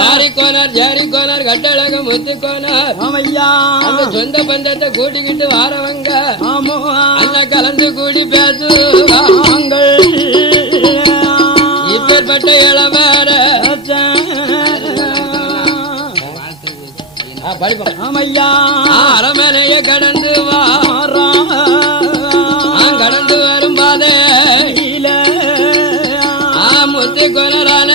காரிக்கோனார் ஜாரிக்கோனார் கட்டழக முத்துக்கோனார் ஆமையா அந்த சொந்த பந்தத்தை கூட்டிக்கிட்டு வாரவங்க அண்ணன் கலந்து கூடி பேசுவாங்க. இப்பேற்பட்ட இளவர ஆமையா அரமனைய கடந்து கடந்து வரும் பாதை முத்துக்கோனரான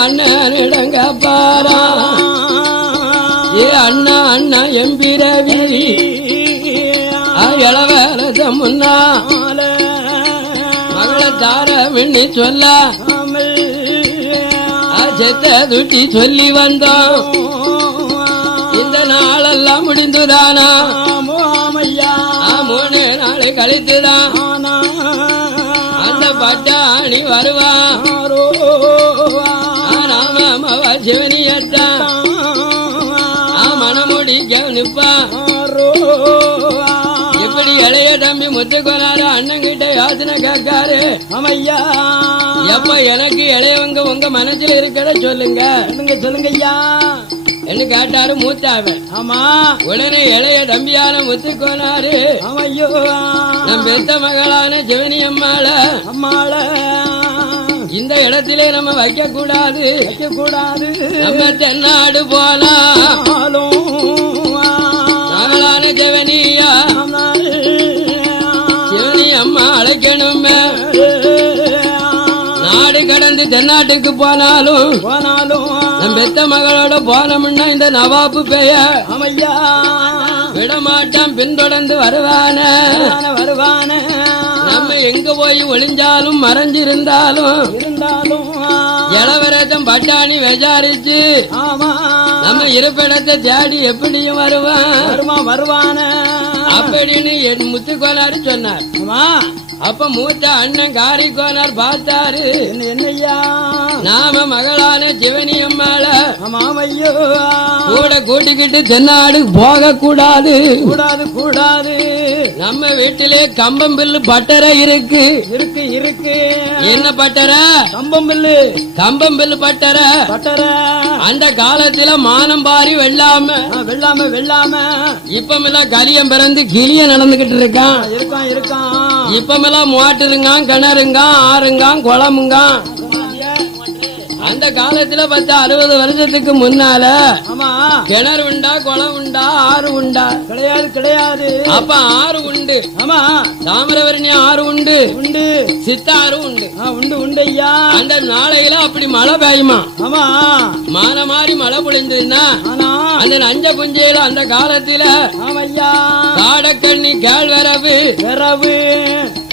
அண்ணனிடங்க பாரா அண்ணா எம்பிரவி இளவரச முன்னா மகளை தார மின்னி சொல்ல செத்த துட்டி சொல்லி வந்தோம். இந்த நாளெல்லாம் முடிந்துதானா? 3 நாள் கழித்துதான் அந்த பட்டாணி வருவான். நாம சிவனியத்தான் மனமுடிக்க நிப்பான். இப்படி இளைய தம்பி முத்துக்கோனாரு அண்ணன் கிட்ட யோசனை கேட்காரு. ஆமையா எப்ப எனக்கு இளையவங்க உங்க மனசுல இருக்கிற சொல்லுங்க ஐயா என்று கேட்டாரு மூத்தாவன். ஆமா உடனே இளைய தம்பியான முத்துக்கோனாரு ஆமையோ நம் பெத்த மகளான சிவனி அம்மாள இந்த இடத்திலே நம்ம வைக்க கூடாது நம்ம தென்னாடு போனாலும் மகளான சிவனியா சிவனி அம்மா அழைக்கணுமே. நாடு கடந்து தென்னாட்டுக்கு போனாலும் நம் பெத்த மகளோட போனோம்னா இந்த நவாப்பு பெயர் ஆமையா விடமாட்டான், பின்தொடர்ந்து வருவான. நம்ம எங்க போய் ஒளிஞ்சாலும் மறைஞ்சிருந்தாலும் இளவரசம் பட்டாணி விசாரிச்சு நம்ம இருப்பிடத்தை தேடி எப்படியும் வருவான் வருவான அப்படின்னு என் முத்துக்கோனாரு சொன்னார். அப்ப மூத்த அண்ணன் காரிக்கோனார் பார்த்தாரு. என்னய்யா நாம மகளான சிவனி அம்மாள ஆமாமையோ கூட கூட்டிக்கிட்டு தென்னாடு போக கூடாது. கூடாது கூடாது. நம்ம வீட்டிலே கம்பம் பில்லு பட்டரை இருக்கு. இருக்கு இருக்கு. என்ன பட்டரை? கம்பம் பில்லு. கம்பம் பில்லு பட்டரை. பட்டரை அந்த காலத்துல மானம் பாரி வெள்ளாம வெள்ளாம வெள்ளாம. இப்பமெல்லாம் கலியம் பிறந்து கிளிய நடந்துகிட்டு இருக்கான். இருக்கான் இருக்கான். இப்பமெல்லாம் மோட்டருங்க கிணறுங்க ஆறுங்க குளமுங்க. அந்த காலத்துல 10-60 வருஷத்துக்கு முன்னால ஆமா கிணறு உண்டா குளம் உண்டா ஆறு உண்டா? கிடையாது கிடையாது. அப்ப ஆறு உண்டு. ஆமா தாமிரவரணி ஆறு உண்டு. உண்டு. சித்தாறு உண்டு. உண்டு உண்டு ஐயா. அந்த நாளையில அப்படி மழை பெய்யுமா? ஆமா மான மாதிரி மழை பொழிந்ததுன்னா அந்த நஞ்ச புஞ்சையில அந்த காலத்துல ஆமையா காடக்கண்ணி கேழ்வரவு வரவு.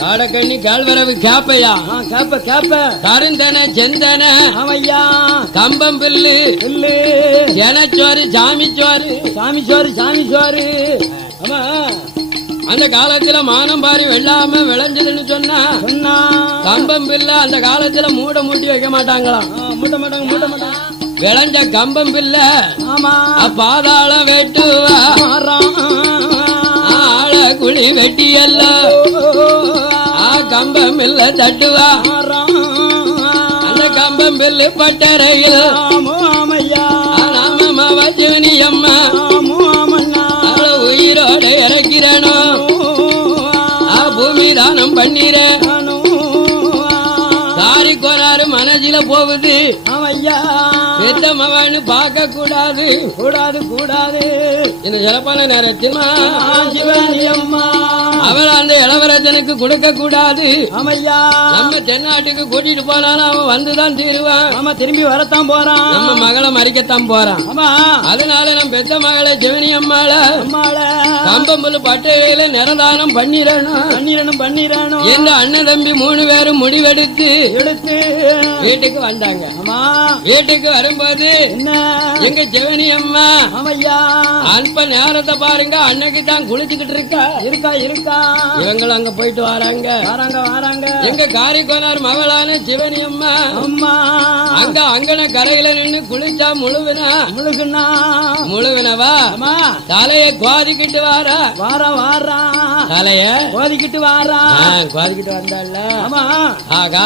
காடக்கண்ணி கேழ்வரவு கேப்பையா? கேப்ப கேப்ப. கருந்தன செந்தன ஆமையா கம்பம் பில்லு பில்லு. ஜனச்சோறு சாமி சோறு. சாமி சோறு சாமி சோறு. ஆமா அந்த காலத்துல மானம் பாரி வெள்ளாம விளைஞ்சதுன்னு சொன்னா கம்பம் பில்ல அந்த காலத்துல மூட்டி வைக்க மாட்டாங்களாம். மூட்ட மாட்டாங்க மூட்ட மாட்டாங்க. விளைஞ்ச கம்பம் பில்ல ஆமா பாதாளம் வெட்டுவா. ஆள குழி வெட்டி எல்லாம் கம்பம் பில்ல தட்டுவா. அந்த கம்பம் பில்லு பட்டறையில் நாம மாவா சிவனி அம்மா உயிரோட இறக்கிறனோ பூமி தானம் பண்ணிர. காரிக்கோனாரு மனசில போகுது. பெத்த மகன்னு பார்க்க கூடாது கூடாது கூடாது. இந்த சிறப்பான நேரத்தில் சிவனி அம்மா அவளை அந்த இளவரசனுக்கு கொடுக்க கூடாது. ஆமையா நம்ம தென்னாட்டுக்கு கூட்டிட்டு போனாலும் அவன் வந்துதான் தீருவான். ஆமா திரும்பி வரத்தான் போறான். நம்ம மகளை மறிக்கத்தான் போறான். ஆமா அதனால நம்ம பெத்த மகளை சிவனி அம்மாள அம்மாள கம்பம்புல் பட்டையில நிறதானம் பண்ணிடணும் பண்ணிடணும் பண்ணிடணும் எங்க அண்ணன் தம்பி 3 பேரும் முடிவெடுத்து எடுத்து வீட்டுக்கு வந்தாங்க. ஆமா வீட்டுக்கு வரும்போது என்ன எங்க சிவனி அம்மா ஆமையா அல்ப நேரத்தை பாருங்க அன்னைக்கு தான் குளிச்சுக்கிட்டு இருக்கா. இருக்கா இருக்கா. இவங்களும் அங்க போயிட்டு வராங்க வராங்க வராங்க. எங்க காரிக்கோனார் மகளான சிவனி அம்மா அம்மா அங்க அங்கன கரையில நின்னு குளிச்சா முழுகுனா முழுவினவா தலைய குவாதிக்கிட்டு வாரா. வாரா தலைய கோதிக்கிட்டு வாரா. குவாதிக்கிட்டு வந்தால. ஆமா ஆகா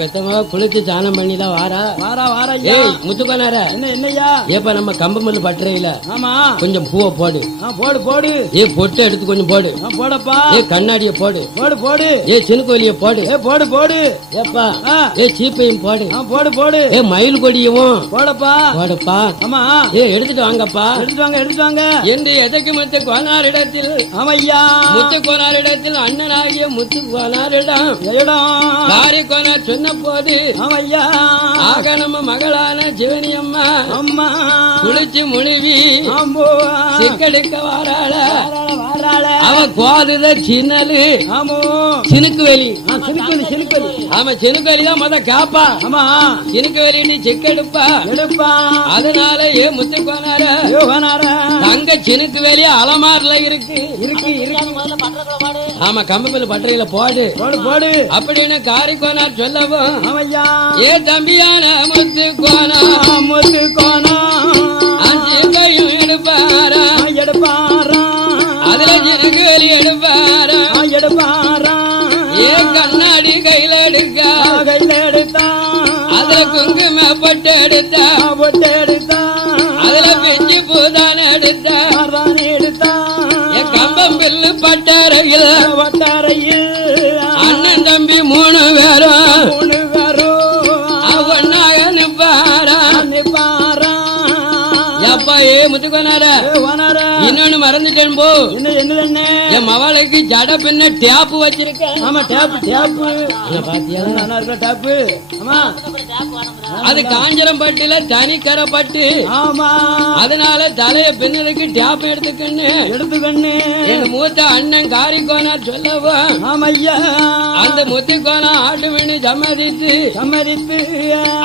பெத்தமா குளிச்சு சாணம் பண்ணிதான் வாரா. வாரா ஏய் முத்துக்கோனார என்னய்யா ஏப்ப நம்ம கம்பமல் பட்டறையில ஆமா கொஞ்சம் பூவை போடு. போடு போடு. ஏ பொட்டு எடுத்து கொஞ்சம் போடு. போடப்பா. ஏ கண்ணாடிய போடு. போடு போடு. ஏ சினுக்கோலிய போடு. போடு போடு. ஏப்பா ஏ சீப்பையும் போடு. போடு போடு. ஏ மயில் கொடியவும் போடப்பா போடப்பா. ஆமா ஏ எடுத்துட்டு வாங்கப்பா. எடுத்துட்டு வாங்க என்று எதற்கு முத்து கோனாரிடத்தில் ஆமையா முத்து கோனாரிடத்தில் அண்ணனாகிய முத்து கோனாரிடம் காரிக்கோனார் சொன்ன போது ஆமையா ஆக நம்ம மகளான சிவனி அம்மா அம்மா குளிச்சு முழுவி சிக்கெடுக்க வாராள. வாராள. அவ கோதுத சின்னலு சினுக்கு வெளி. ஆமா சினுக்கு வெளி தான் முத காப்பா. ஆமா சினுக்கு வெளி சிக்கெடுப்பா எடுப்பா. அதனால ஏ முத்து கோனார தங்க சினுக்கு வெளி அலமாரில இருக்கு. ஆமா கம்பப்பல் பட்டறையில போடு போடு அப்படின்னு காரிக்கோனார் சொல்லவும் ஆமையா ஏ தம்பியான முத்து கோனா அஞ்சையும் எடுப்பாரா. அதுல சினுக்கு வெளி எடுப்பாரா. ஏ கண்ணாடி கையில எடுக்கா. அதுல குங்கும பொட்டு எடுத்தா. அதுல பிஞ்சு பூதான எடுத்தா. என் கம்பம் பில்லு பட்டறையில் அண்ணன் தம்பி 3 பேரும் ஒன்னாக நிப்பாரா. எப்பா ஏ முத்துக்கோனார இன்னொன்னு மறந்துட்டேன் போ. என் மவளுக்கு ஜட பின்ன டேப்பு வச்சிருக்கேன். ஆமா டேப்பு டேப்பு பாத்தியா டேப்பு. ஆமா அது காஞ்சரம்பட்டில தனிக்கரை பட்டு. ஆமா அதனால தலைய பின்னதுக்கு டேப் எடுத்துக்கண்ணு என் மூத்த அண்ணன் காரிக்கோனார் சொல்லவா. ஆமையா அந்த முத்துக்கோனா ஆட்டு மீன் சம்மதித்து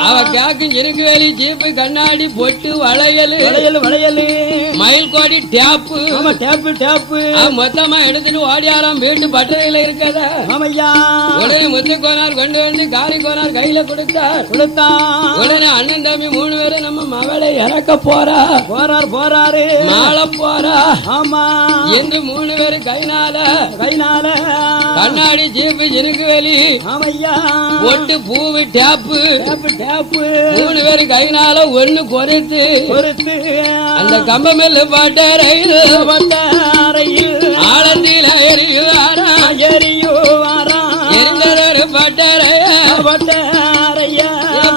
அவ கேக்கும் சிறுக்கு வேலி சீப்பு கண்ணாடி பொட்டு வளையல் வளையல் மயில் கோடி டேப் டேப்பு ஆமா டேப்பு டேப்பு மொத்தமா எடுத்துட்டு ஓடியாராம் வீட்டு பட்டறையில இருக்கத ஆமையா உடனே முத்து கோனார் கொண்டு வந்து காரி கோனார் கையில கொடுத்தார் உடனே அண்ணன் தம்பி 3 பேரும் நம்ம மகளை இறக்க போறாரு மாலை போறா ஆமா என்று 3 பேரும் கைனால கண்ணாடி ஜீப்பு ஜினுக்கு வெளி ஆமையா ஒட்டு பூவு டேப்பு டேப்பு 3 பேரும் கைனால ஒண்ணு கொறுத்து அந்த கம்பமெல்லு பட்டறையில் ஆழத்தில் எரிந்ததொரு பட்டறைய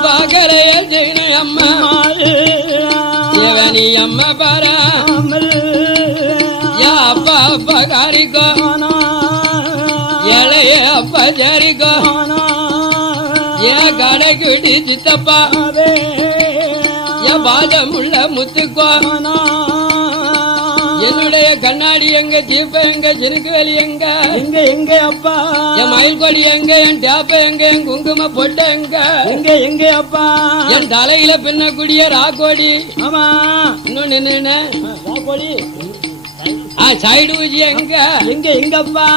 பாக்கறைய செய்யணும் அம்மா சிவனி அம்மா பாரா அப்பா அப்பா காரிக்கோ இளைய அப்பா சரிக்கோ ஏன் கடைக்கு விட்டு சித்தப்பா என் பாதமுள்ள முத்துக்கோ என்னுடைய கண்ணாடி எங்க ஜீப்ப எங்க ஜினுக்கு வெளி எங்க எங்க அப்பா என் மயில் கொடி எங்க என் டேப்ப எங்க என் குங்கும பொட்ட எங்க அப்பா என் தலையில பின்னக்கூடிய ராக்கோடி ஆமா இன்னொன்னு என்ன ராக்கோடி சைடு ஊசி எங்க எங்கப்பா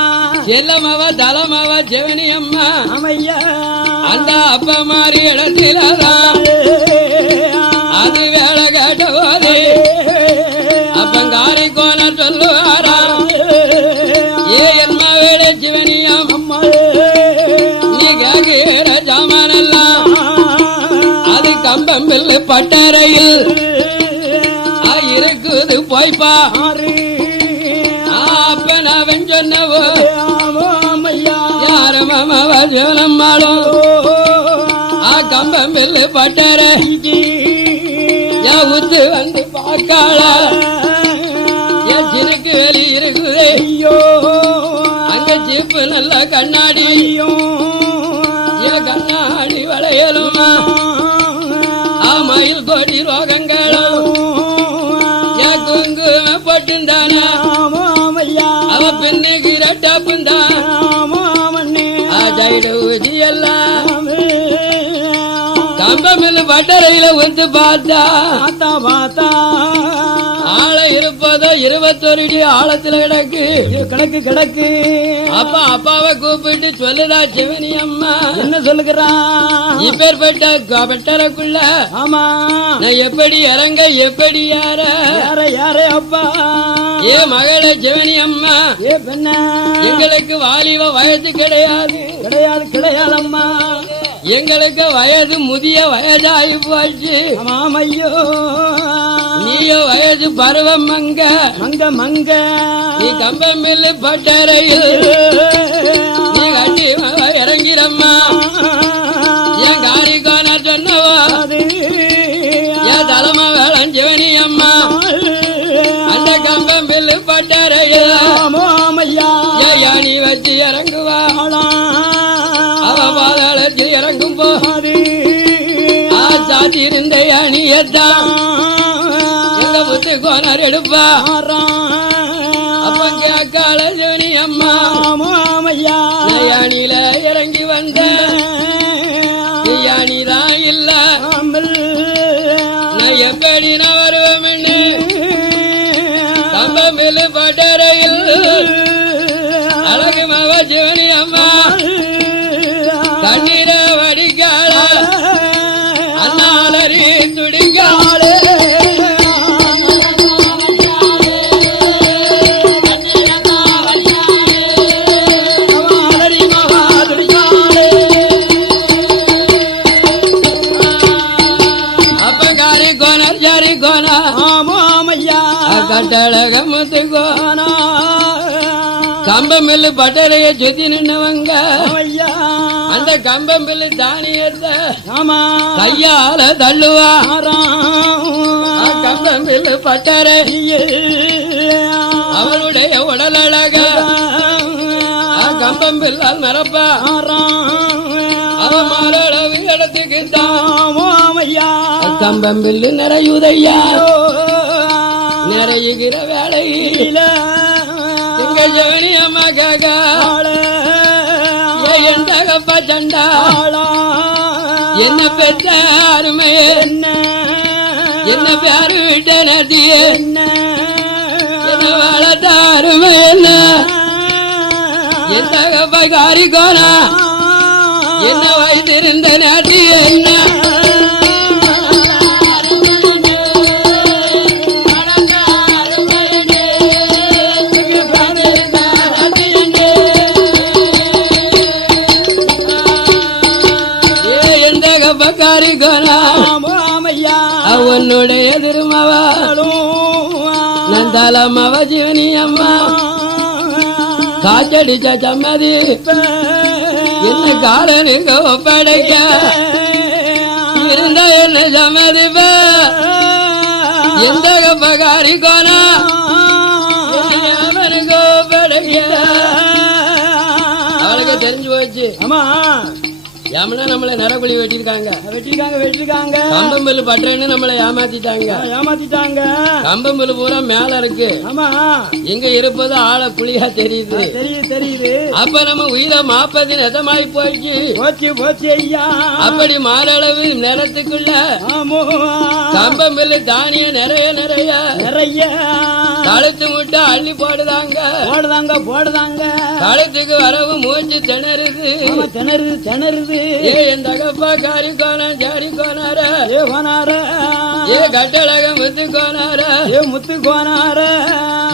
செல்லமாவா தலமாவா ஜெவனி அம்மா ஆமையா அந்த அப்பா மாதிரி இடத்தில்தான் அது வேலை கேட்ட போதே அப்பங்காரி கோன சொல்லுவாரா ஏ என்ம வேலை ஜிவனியம் அம்மா நீ கேட்கிற ஜாமானெல்லாம் அது கம்பம் பில்லு பட்டறையில் இருக்குது போய்ப்பா அப்பன் அவன் சொன்னவோ யார மாமாவா ஜோனம்மாளோ கம்பம் பில்லு பட்டறை உத்து வந்து பாக்காள என் சினுக்கு வெளி இருக்குது அங்க ஜீப்பு நல்ல கண்ணாடி என் கண்ணாடி வளையலுமா மயில் கோடி ரோகங்களும் என் குங்கும போட்டுந்தானா அவ பின்னுக்கு ரட்டப்புந்தான் ஊதி எல்லாம் கம்பமில் பட்டறையில வந்து பார்த்தா ஆழ இருப்பதோ 21 அடி ஆழத்துல கிடக்கு அப்பா அப்பாவை கூப்பிட்டு சொல்லுதா சிவனி அம்மா என்ன சொல்லுகிறான் இப்பேற்பட்ட பட்டறைக்குள்ள ஆமா நான் எப்படி இறங்க எப்படி யார அப்பா ஏ மகள சிவனி அம்மா ஏ பெண்ண எங்களுக்கு வாலிப வயது கிடையாது அம்மா எங்களுக்கு வயது முதிய வயதாகி போச்சு ஐயோ நீயோ வயது பருவம் மங்க நீ கம்பமில்லு பட்டறையில் நீ கட்டி இறங்கிறம்மா என் காரிக்கான சொன்னவா என் தலைமை வேளாண் சிவனி அம்மா அந்த கம்பமில்லு பட்டறையில் நீ வச்சு இறங்குவா அவ பாதாளத்தில் இறங்கும் போது சாத்திருந்த அணியத்தான் எங்க முத்து கோனார் எடுப்பா அப்ப கேக்கால ஜோனி அம்மா அணியில இறங்கி வந்த அணிதான் இல்ல நான் எப்படி நான் வருவேன்னு கம்பமில்லு பட்டறையில் அழகு மாவா சிவனி அம்மா கண்ணீர வடிக்கால அண்ணாலரி துடிக்கால அப்பங்காரி கோனர் ஜாரி கோனா கட்டழக முத்து கோனா கம்பமில்லு பட்டறைய சுத்தி நின்னவங்க அந்த கம்பமில்லு தானியத்தை கையால தள்ளுவா கம்பமில்லு பட்டறை அவளுடைய உடல் அழக கம்பம்பில்லால் மறப்பா அவ மாறளவு இடத்துக்கு கம்பம்பில்லு நிறையுதையா நிறையுகிற வேலையில எங்க ஜவனி அம்மா காக்கா என் தகப்பா சண்டா என்ன பெற்ற அருமையே என்ன பேரு விட்ட நதியே என்ன என்ன வளர்த்த அருமை என்ன எந்த கப்பகாரி கோனா என்ன வைத்திருந்த நாட்டி என்ன எந்த கப்பகாரி கோனா உன்னுடைய திருமவாலும் நந்தாலம்மாவ ஜீவனி அம்மா காச்சடிச்ச சம்மதி என்ன காலனுக்கு ஒப்படைக்க இருந்த என்ன சம்மதிப்ப எந்த கப்பகாரி கோனா அவனுக்கு ஒப்படைக்க அவளுக்கு தெரிஞ்சு போச்சு. ஆமா ஏமனா நம்மளை நரகுழி வெட்டிருக்காங்க கம்பம்பல்லு பட்டேன்னு நம்மளை ஏமாத்திட்டாங்க. கம்பம்பல்லு பூரா மேல இருக்கு. ஆமா இங்க இருப்பது ஆழ குழியா தெரியுது. அப்ப நம்ம உயிரை மாப்பது நெதமாயி போச்சு ஐயா. அப்படி மாறளவு நேரத்துக்குள்ள கம்பம்பல்லு தானிய நிறைய கழுத்து முட்டை அள்ளி போடுதாங்க. கழுத்துக்கு வரவு மூச்சு திணறுது. என் தகப்பா காரி கோணம் ஜாரி கோனார கட்டழக முத்து கோனார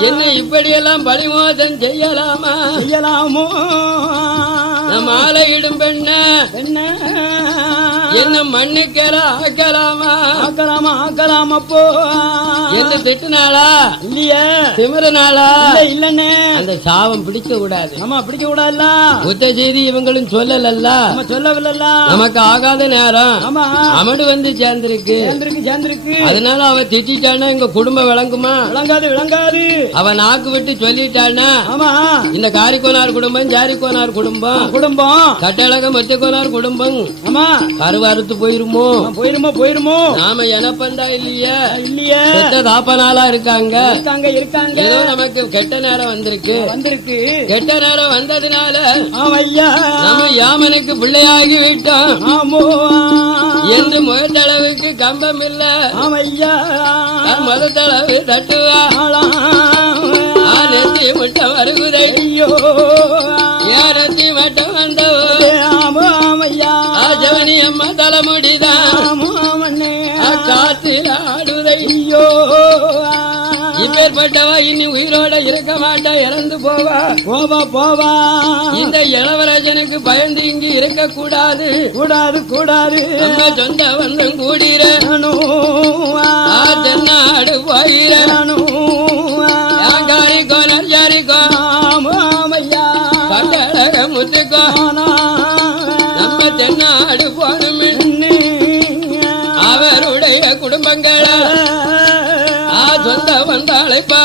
என்ன இப்படியெல்லாம் பழிமோசம் செய்யலாமோ நம்ம ஆலையிடும் பெண்ண என்ன மண்ணுக்கேற ஆக்கலாமா அப்போ என்ன திட்டுனாளா இல்லையா திமிரனாளா இல்லன்னு அந்த சாபம் பிடிக்க கூடாது. பிடிக்க கூடாதுல்ல. புத்த செய்தி இவங்களும் சொல்லல நமக்கு ஆகாத நேரம் அமடு வந்து சேர்ந்திருக்கு. அதனால அவ திட்டானா எங்க குடும்பம் விளங்குமா? விளங்காது. அவ நாக்கு விட்டு சொல்லிட்டானா இந்த காரிக்கோனார் குடும்பம் ஜாரிக்கோனார் குடும்பம் கட்டழக முத்துக்கோனார் குடும்பம் கருவாறுத்து போயிருமோ. நாம எனப்பந்தா இல்லையா தாப்பனாலா இருக்காங்க. ஏதோ நமக்கு கெட்ட நேரம் வந்திருக்கு. கெட்ட நேரம் வந்ததுனால நம்ம யாமனுக்கு பிள்ளையாகி விட்டோம் என்று முதலளவுக்கு கம்பம் இல்ல. முதலளவு தட்டுவா நெத்தி முட்டம் வருகுதை. நெத்தி மட்டம் வந்தவோ ஜவனி அம்மா தலைமுடிதான் காத்துல ஆடுதை. இப்பேற்பட்டவா இனி உயிரோட இருக்க மாட்டா, இறந்து போவா. இந்த இளவரசனுக்கு பயந்து இங்கு இருக்க கூடாது. நம்ம சொந்த வந்தம் கூடிற தென்னாடு போயிர காரி கோனர் ஜாரிக்கோ கண்டழக முத்துக்கோ நம்ம தென்னாடு போனும் அவருடைய குடும்பங்களை சொந்த வந்த அழைப்பா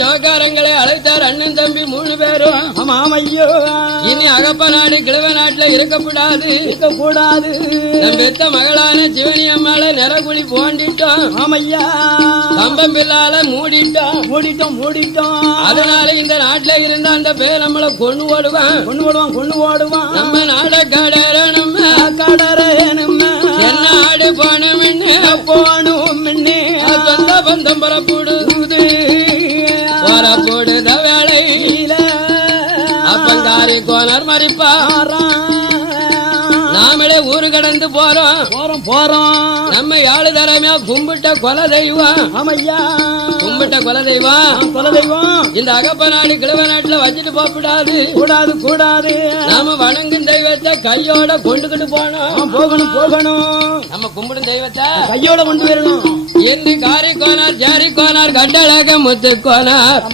சொக்காரங்களை அழைத்தார். அண்ணன் தம்பி 3 பேரும். இனி அகப்ப நாடு கிழவ நாட்டுல இருக்கக்கூடாது. நம் பெத்த மகளான சிவனி அம்மாள நிறகுழி போண்டிட்டோம். கம்பம் பில்லால மூடிட்டோம். அதனால இந்த நாட்டுல இருந்த அந்த பேர் நம்மளை கொண்டு ஓடுவான். நம்ம நாட கடற என்ன ஆடு போனும் சொந்த பந்தம் பரப்புடுது வேளையில அப்பங்காரி கோனர் மறிப்பா. நாமளே ஊரு கடந்து போறோம். நம்ம யாழு தரமையா கும்பிட்ட கொல தெய்வம். இந்த அகப்ப நாடு கிழவ நாட்டுல வச்சுட்டு போகக்கூடாது. நாம வணங்கும் தெய்வத்தை கையோட கொண்டுகிட்டு போகணும். நம்ம கும்பிடும் தெய்வத்தை கையோட கொண்டு வரணும் என்று காரி கோனார் ஜாரி கோனார் கட்டழக முத்து கோனார்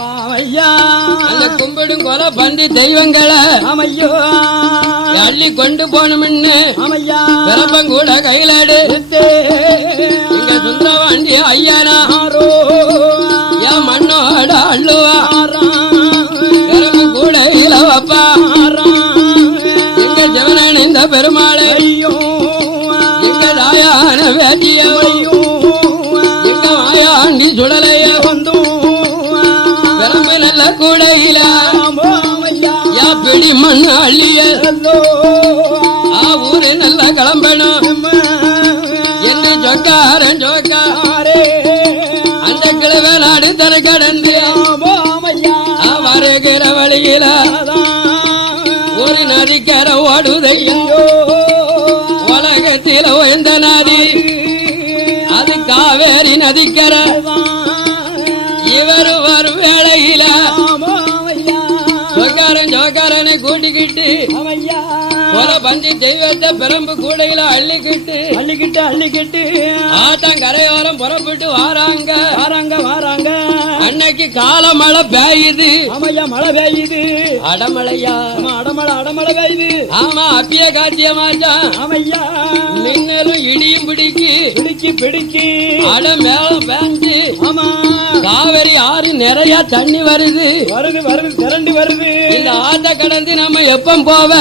அந்த கும்பிடும் கொலை பந்தி தெய்வங்களை அள்ளி கொண்டு போனோம்னு பிறப்பங்கூட கையிலாடு இங்க சுந்தரவாண்டி ஐயானா என் மண்ணோட அள்ளுவா பிறப்பு கூட இளவப்பா எங்க ஜெவனன் இந்த பெருமாளை எங்க தாயான வேட்டியவையும் எங்க மாயாண்டி சுடலைய பிறப்பு நல்ல கூடையில பிடி மண்ணு அள்ளிய ஊரு நல்லா கிளம்பணும் என்று சொக்காரன் அந்த கிழவ சங்கர இவர் வரும் வேளையில ஜோக்காரனை கூட்டிக்கிட்டு பஞ்சு தெய்வத்தை பிரம்பு கூடையில அள்ளிக்கிட்டு ஆட்டம் கரையோரம் புறப்பட்டு வாராங்க அன்னைக்கு கால மழை பெய்யுது மழை பெய்யுது அடமழையா அடமழை பெய்யுது ஆமா அப்பிய காட்சியமாச்சா ஆமையா மின்னலும் இடியும் பிடிக்கி அட மேலம் பேஞ்சு ஆமா காவிரி ஆறு நிறைய தண்ணி வருது திரண்டு வருது இந்த ஆத்த கடந்து நம்ம எப்ப போவ